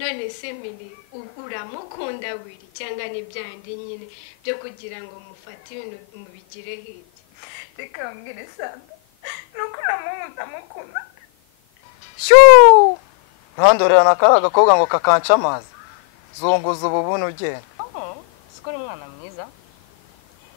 none se mini uramukunda wiri cyangwa n'ibyandi nyine byo kugira ngo mufate ibintu mubigire hirya reka mbwire Sandra nuko namukunda shuu ntandorera nakara agakobwa ngo kakanca amazi zunguza ububunu ugenda siko uri umwana mwiza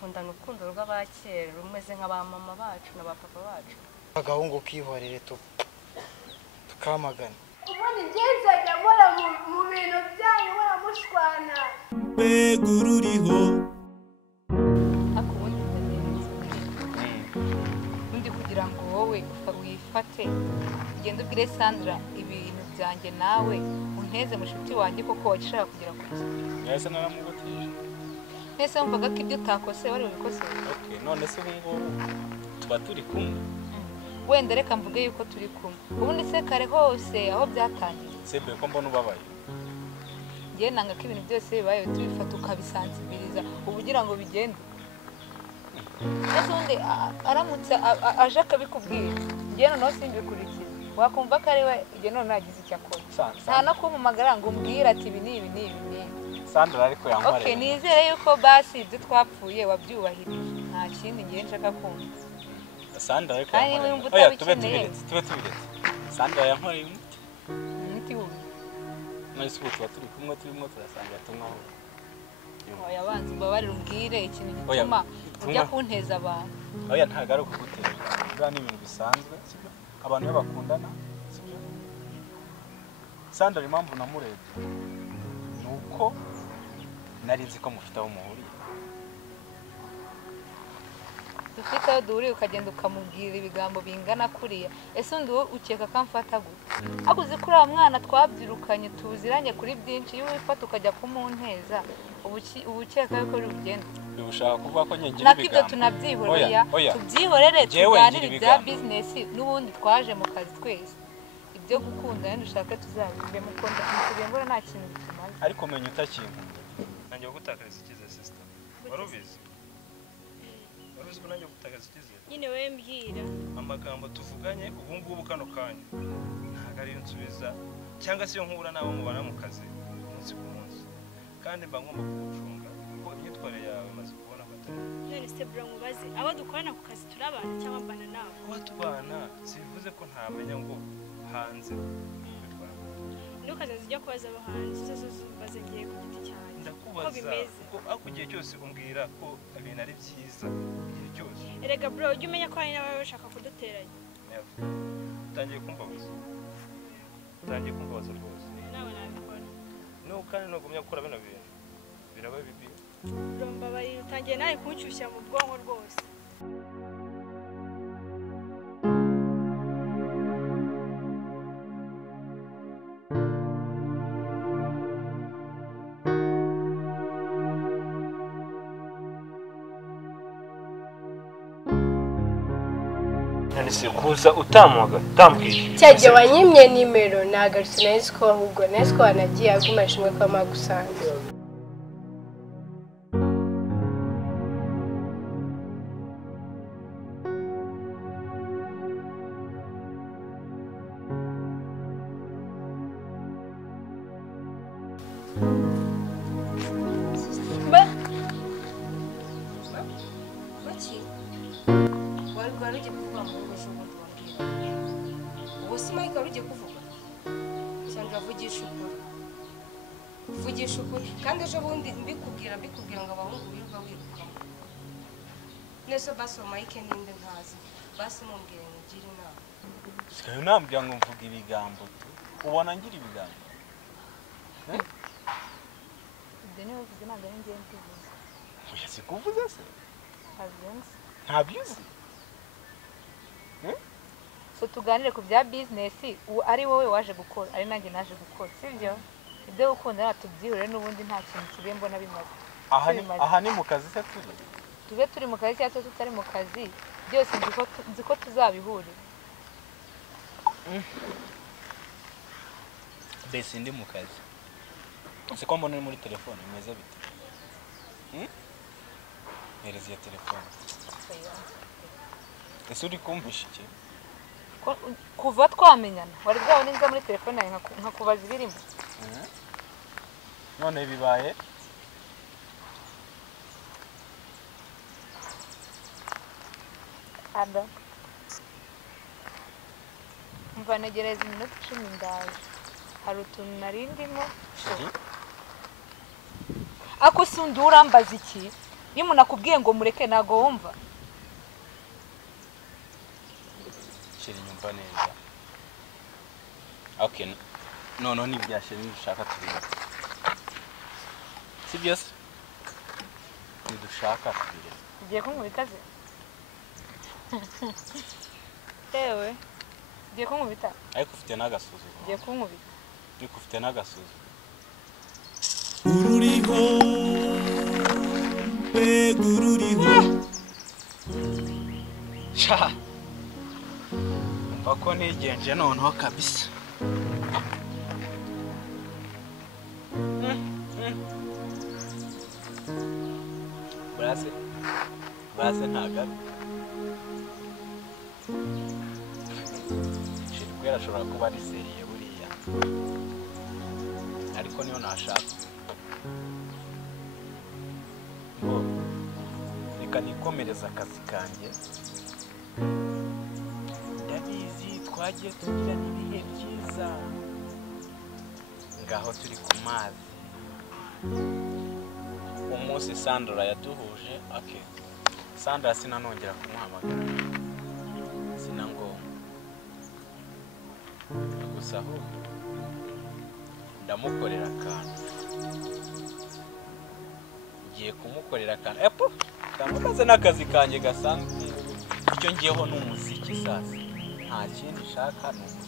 kunda n'urukundo rw'abakera rumeze nk'abamama bacu n'abapapa bacu agahungu kihorere tukamagana ubundi ngenzajya nkora mu bintu byanyu mushwana mbega ururiho ariko ubundi ndagenze undi kugira ngo wowe wifate ugende ubwire Sandra ibintu byanjye nawe unteze mushuti wanjye koko wagishaka kugira ngo yahise naramugutije nese mvuga ko ibyo utakose wari ubikose okay none se ubungubu tuba turi kumwe wenda reka mvuge yuko turi kumwe ubundi se kare hose aho byatangiye sebe ko mbona ubabaye ngiye nanga ko ibintu byose bibaye tubifata ukabisansibiliza ubugira ngo bigende ese undi aramutse aje akabikubwira ngiye noneho simbikurikiza wakumva ko ari we igihe none nagize icyo akora nta no kumpamagara ngo umbwire ati ibi ni Sandra ariko yankoreye okay nizere yuko basi ibyo twapfuye wabyubahirije nta kindi ngiye nshaka kumva Sandra ariko yankoreye oya tube tubiretse Sandra yankoreye umuti wubi nasi ubu tuba turi kumwe turimo turasanga tumwaho oya banze mbabarira umbwire ikintu gituma ujya kunteza abantu oya ntago ari ukugutera bwa ni ibintu bisanzwe sibyo abantu bakundana sibyo Sandra impamvu namurebye nuko nari nzi ko mufite aho muhuriye dufite aho duhuriye ukagenda ukamubwira ibigambo bingana kuriya ese undi ukeka ko amfata gute aguze kuri uwo mwana twabyirukanye tuziranye kuri byinshi iyo wifata ukajya kumunteza ubu ukeka yuko uri bugende ushaka kuvuga ko nyegira ibigambo nakibyo tunabyihorera tubyihorere tuganire ibya business n'ubundi twaje mu kazi twese ibyo gukunda kandi ushaka tuzabibe mu konda mbona nta kintu kimaze ariko menya utakintu nanjye gutakariza ikize sister warubizi ko nanjye gutakaza icyizere nyine we mbwira amagambo tuvuganye ubu ngubu kano kanya ntago ari nsubiza cyangwa se iyo nkura nabo mubana mu kazi umunsi ku munsi kandi mba ngomba kugucunga kuko imyitwarire yawe maze kubona amatara none se bro mubaze abo dukorana ku kazi turabana cyangwa mbana nawe kuba tubana sibivuze ko ntamenya ngo hanze ntukaze zijya kubaza abo hanze zo baze ngiye ku giti cyanjye ndakubaza kuko ako gihe cyose umbwira ko ibintu ari byiza igihe cyose erega bro ujye umenya ko hari n'abawe bashaka kuduteranya utangiye kumbabaza rwose nawe nabikora no kandi ntugumya gukora bino bintu biraba bibi bro mbabarira utangiye nawe kunshyushya mu bwonko rwose nise kuza utambwije cyajye wanyimye nimero nagarutse neza ko ahubwo neza ko wanagiye agumasha imwe kwa magusanze vugisha ukuri kandi ejo bundi mbikubwira ngo abahungu birirwa wirukamo nese basi Mike ninde ntazi basi mumbwire ngire inama sikayo nambwira ngo mvuga ibigambo ubona ngira ibigambo Deni uvuze ntabwo ari ngiye mbivuze oya sikuvuze se ntabyuzi so tuganire ku bya business ari wowe waje gukora ari nanjye naje gukora sibyo ibyo gukunda natubyihorere n'ubundi nta kintu kibe mbona bimaze aha ni mu kazi se tube turi mu kazi cyangwa tutari mu kazi byose nzi ko tuzabihurira mbese ndi mu kazi siko mbona muri telefone imeze bite hereza iyo telefone ese uri kumvisha iki kuva twamenyana wari bwabone nza muri telefone yawe nkakubaza ibirimo none bibaye Ada. Umva negereza iminota 10 ndaje. Hari utuntu nari ndimo. Ako sundura mbaza iki? Iyo umuntu akubwiye ngo mureke nago wumva. shira inyumva neza. Okay. No ni byashye ndushaka tubira. Sibyo se? Ndushaka tubira. Ugiye kunkubitaze? Ewe. Ugiye kunkubita? Ariko ufite n'agasuzuguro. Ugiye kunkubita? Ariko ufite n'agasuzuguro. Ururiho begururiho Cha. Mbako nigenje noneho kabisa. Burase ntagaru. Shirwe arashobora kuba ari seriye buriya. Ariko niyo nashaka. Reka nikomereza akazi kanjye. Ndabizi twagiye tugira ibihe byiza. Ngaho turi ku mazi. Umunsi Sandra yaduhuje, okay. Sandra sinanongera kumuhamagara. Sinangombwa. Gusa aho ndamukorera akantu. Ngiye kumukorera akantu. Epo, kamukaze n'akazi kanjye gasanzwe. Icyo ngiyeho n'umuziki sasa. Nta kindi nshaka n'umuziki.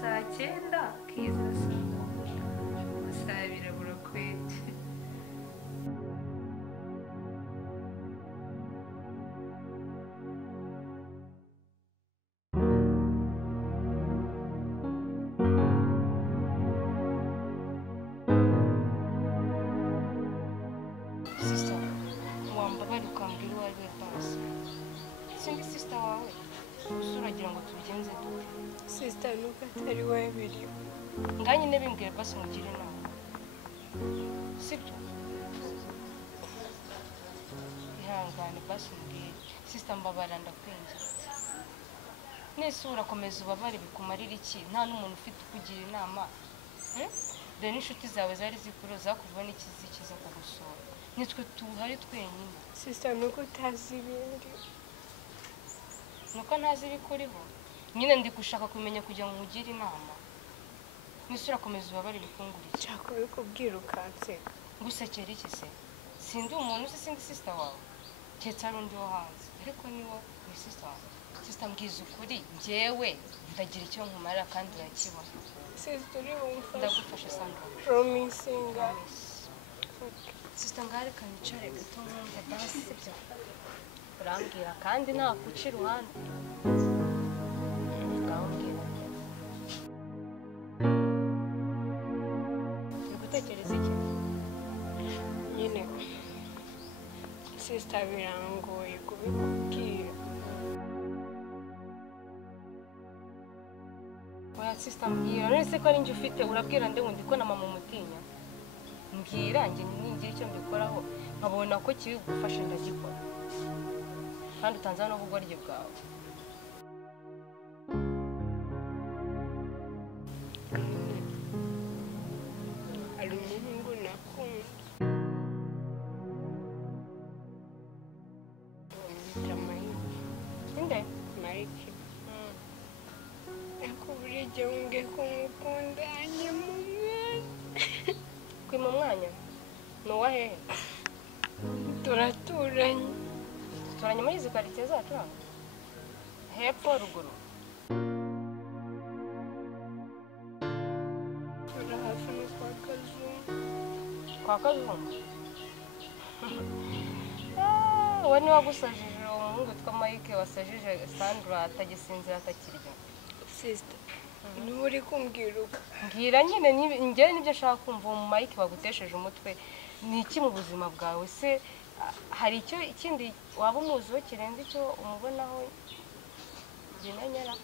Saa 9 kiza saa birabura kwete. Sister, wambabari ukambwira uwo ari we basi. Sindi sister wawe. Usuragira ngo tubigenze dute. Sister nuko atari wowe birimo. Nganye nebimbwira basi mugire inama. Sibyo? Ihangane basi mbwira. Sister mbabara ndakwinginze. Nese urakomeza ubabare bikumarira iki? Nta n'umuntu ufite kugira inama. Dore n'inshuti zawe zari zikuru zakuvuga n'ikizikiza kugusura. Nitwe tuhari twenyine. Sister nuko utazi ibindi. Nuko ntazi ibikuriho. Nyine ndi gushaka kumenya kugira ngo ngire inama. Nese urakomeza ubabare bikungurira. Nshaka kubikubwira ukanseka. Gusekera iki se? Sindi umuntu se sindi sister wawe. Cyetse ari undi wo hanze. Ariko niwo ni sister wawe. Sister mbwiza ukuri njyewe ndagira icyo nkumarira kandi urakibona. Sister uri bumfashe. Ndagufasha Sandra. Promising. Sister ngare kanicare gato nkumva basi sibyo. Urambwira kandi nta kuca iruhande. Ngambwira. Gutekereza iki? Nyine. Sister birangoye kubikubwira. Oya sister mbwira. None se ko ari njye ufite urabwira nde wundi ko na mama umutinya? Mbwira njye ningira icyo mbikoraho nkabona ko kiri gufasha ndagikora. Kandi utanzana no kugorye bwawe. Ari umuhungu nakunda. Bamwita Mike. Inde? Mike. Ariko buri gihe wumve ko mukundanye mu mwanya. Kwima umwanya? Ni uwa hehe? Turaturanye. Turanye muri izi karitsiye zacu hano? Hepfo ruguru? Turi hafi no kwa Kazungu. kwa Kazungu we niwe wagusajije uwo muhungu witwa Mike wasajije Sandra atagisinzira atakirya sister niba uri kumbwira uko mbwira nyine njyewe nibyo ashaka kumva uwo Mike bagutesheje umutwe ni iki mu buzima bwawe se hari icyo ikindi waba umuziho kirenze icyo umubonaho ginanyara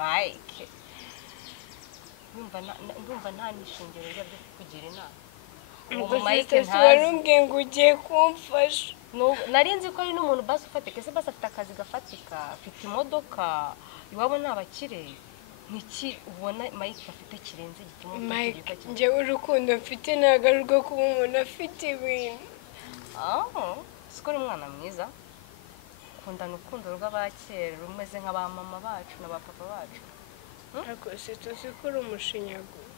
Mike ndumva nta nishingiro ryo kugira inama ngo Mike ntazi ngo ugiye kumfasha nari nzi ko ari n'umuntu basi ufatika ese basi afite akazi gafatika afite imodoka iwabo ni abakire niki ubona Mike afite kirenze gituma Mike njyewe urukundo mfite ntabwo ari urwo kuba umuntu afite ibintu siko uri umwana mwiza ukundana urukundo rw'abakera rumeze nk'aba mama bacu na ba papa bacu ariko se tuzi ko uri umushinyaguro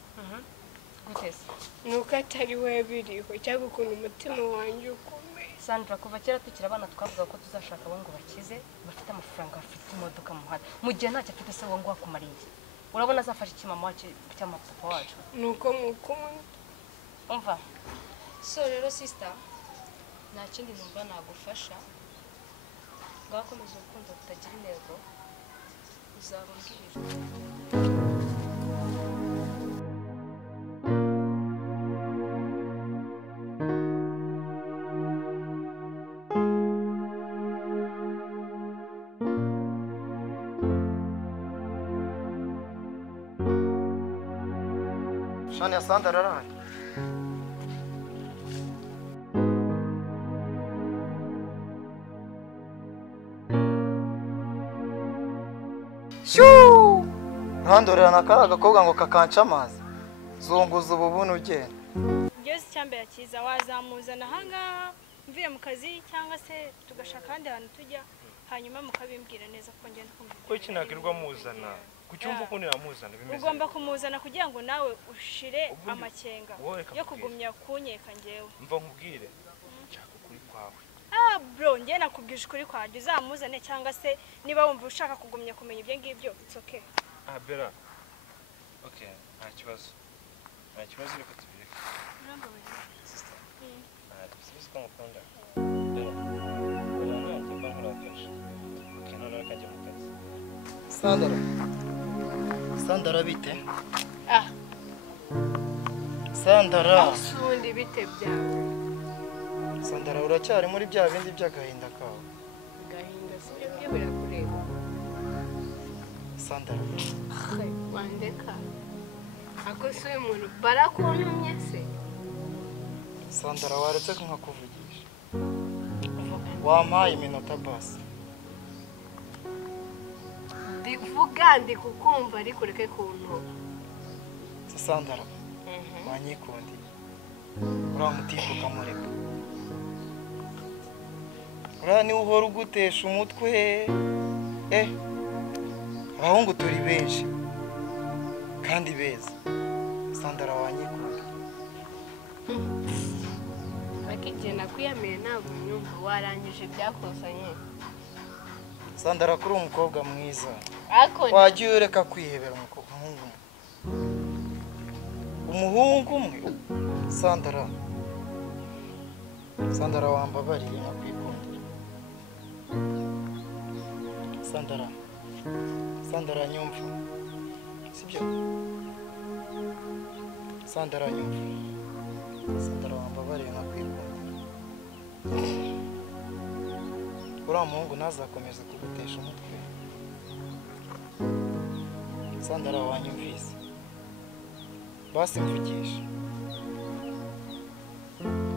gute se nuko atari we biriho cyangwa ukuntu umutima wanjye ukomeye Sandra kuva kera tukiri abana twavuga ko tuzashaka abo ngo bakize bafite amafaranga bafite imodoka mu muhanda mu gihe ntacyo afite se ngo wakumariye iki urabona azafasha iki mama wacu cyangwa papa wacu nuko mukunda umva so rero sister nta kindi numva nagufasha ngakomeza urukundo rutagira intego uzaba umbwira shani ya Sandra arahari urandorerana kari agakobwa ngo kakanca amazi zunguza ububuni ugenda byose icyambere cyiza wazamuzana ahangaha mvuye mu kazi cyangwa se tugashaka ahandi hantu tujya hanyuma mukabimbwira neza ko ngenda kumva ko kinagirwa muzana kucyumva ukuntu yamuzana bimeze ugomba kumuzana kugira ngo nawe ushire amakenga yo kugumya kunyeka ngewe mva nkubwire nshaka kuri kwawe bro njye nakubwije ukuri kwanjye uzamuzane cyangwa se niba wumva ushaka kugumya kumenya ibyo ngibyo it's okay bera okay nta kibazo reka tubireke sister sister ko mukunda bera nanjye mba nkurakaje okay none akajya mu kazi Sandra bite Sandra usundi bite byawe Sandra uracyari muri bya bindi by'agahinda kawe gahinda sibyo byo birakureba Sandra wandeka ako se umuntu barakuntumye se Sandra waretse nkakuvugisha wampaye iminota basi vuga ndi kukumva ariko ureke kuntu Sandra wanyikundi uramutimba ukamureka uriya niwe uhora ugutesha umutwe abahungu turi benshi kandi beza Sandra wanyikunda ariko igihe nakwiyamiye ntabwo nyumva warangije ibyakusanye Sandra kuri umukobwa mwiza ariko wagiye ureka kwihebera umuhungu umwe Sandra wambabariye nkakwikundira Sandra nyumva sibyo Sandra nyumva Sandra wambabariye nkakwikundira uriya muhungu ntazakomeza kugutesha umutwe Sandra wanyumvise basi mvugisha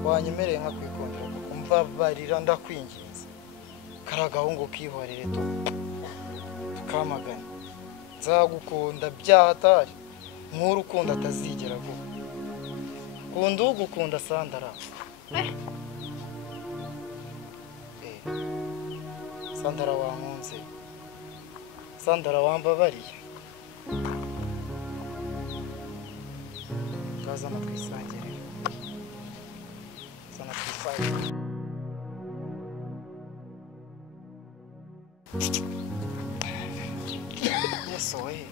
wanyemereye nkakwikundira mbabarira ndakwinginze kari agahungu kihorere tukamagana nzagukunda byahatari nk'urukundo atazigera vuba kunda ugukunda Sandra Sandra wankunze Sandra wambabariye tuzana twisangire zana twisangire Yesu we.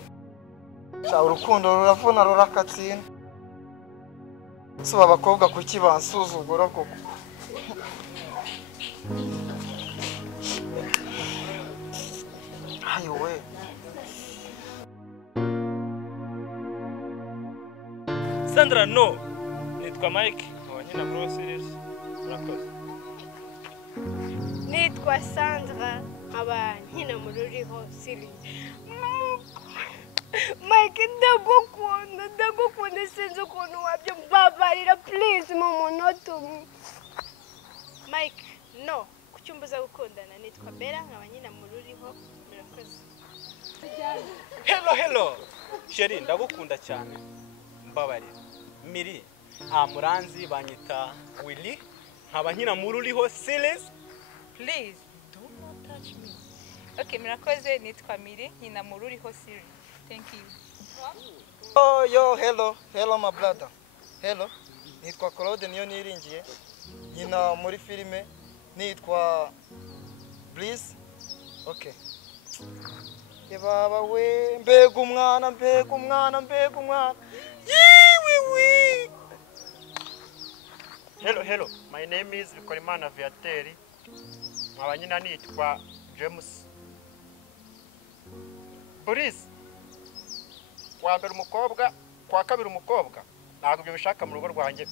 Sha urukundo ruravuna rurakatsinda. Suba abakobwa kuki bansuzugura koko. Ayo we. Sandra no. Nitwa Mike, nkabanyina Bro Series. Urakoze. Nitwa Sandra, nkaba nkina mu Ruriho Series. Mike, ndagukunda sinzi ukuntu wabyo mbabarira please mu munota umwe. Mike no kucyumbuza gukundana. Nitwa Bella, nkaba nyina mu Ruriho. Murakoze. Hello Sheri, ndagukunda cyane mbabarira. Miri muranzi banyita Willy, nkaba nkina mu Ruriho Series. Please do not touch me. Okay, murakoze. Nitwa Miri, nkina mu Ruriho Series. Thank you. Oh yo, hello my brother. Hello. Nitwa Claude niyo niringiye. Nyina muri filime nitwa Bliss. Okay. Ye baba we, mbega umwana. Yiwi. Hello. My name is Bikorimana Viateri. Nkabanyina nitwa James. Police. Kwa mbere umukobwa, kwa kabiri umukobwa. Ntabwo ibyo bishaka mu rugo rwanjye.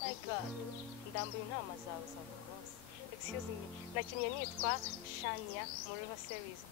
My God, ndambuye inama zawe za buri munsi. Excuse me, nakinnye nitwa Shania mu Ruriho Series.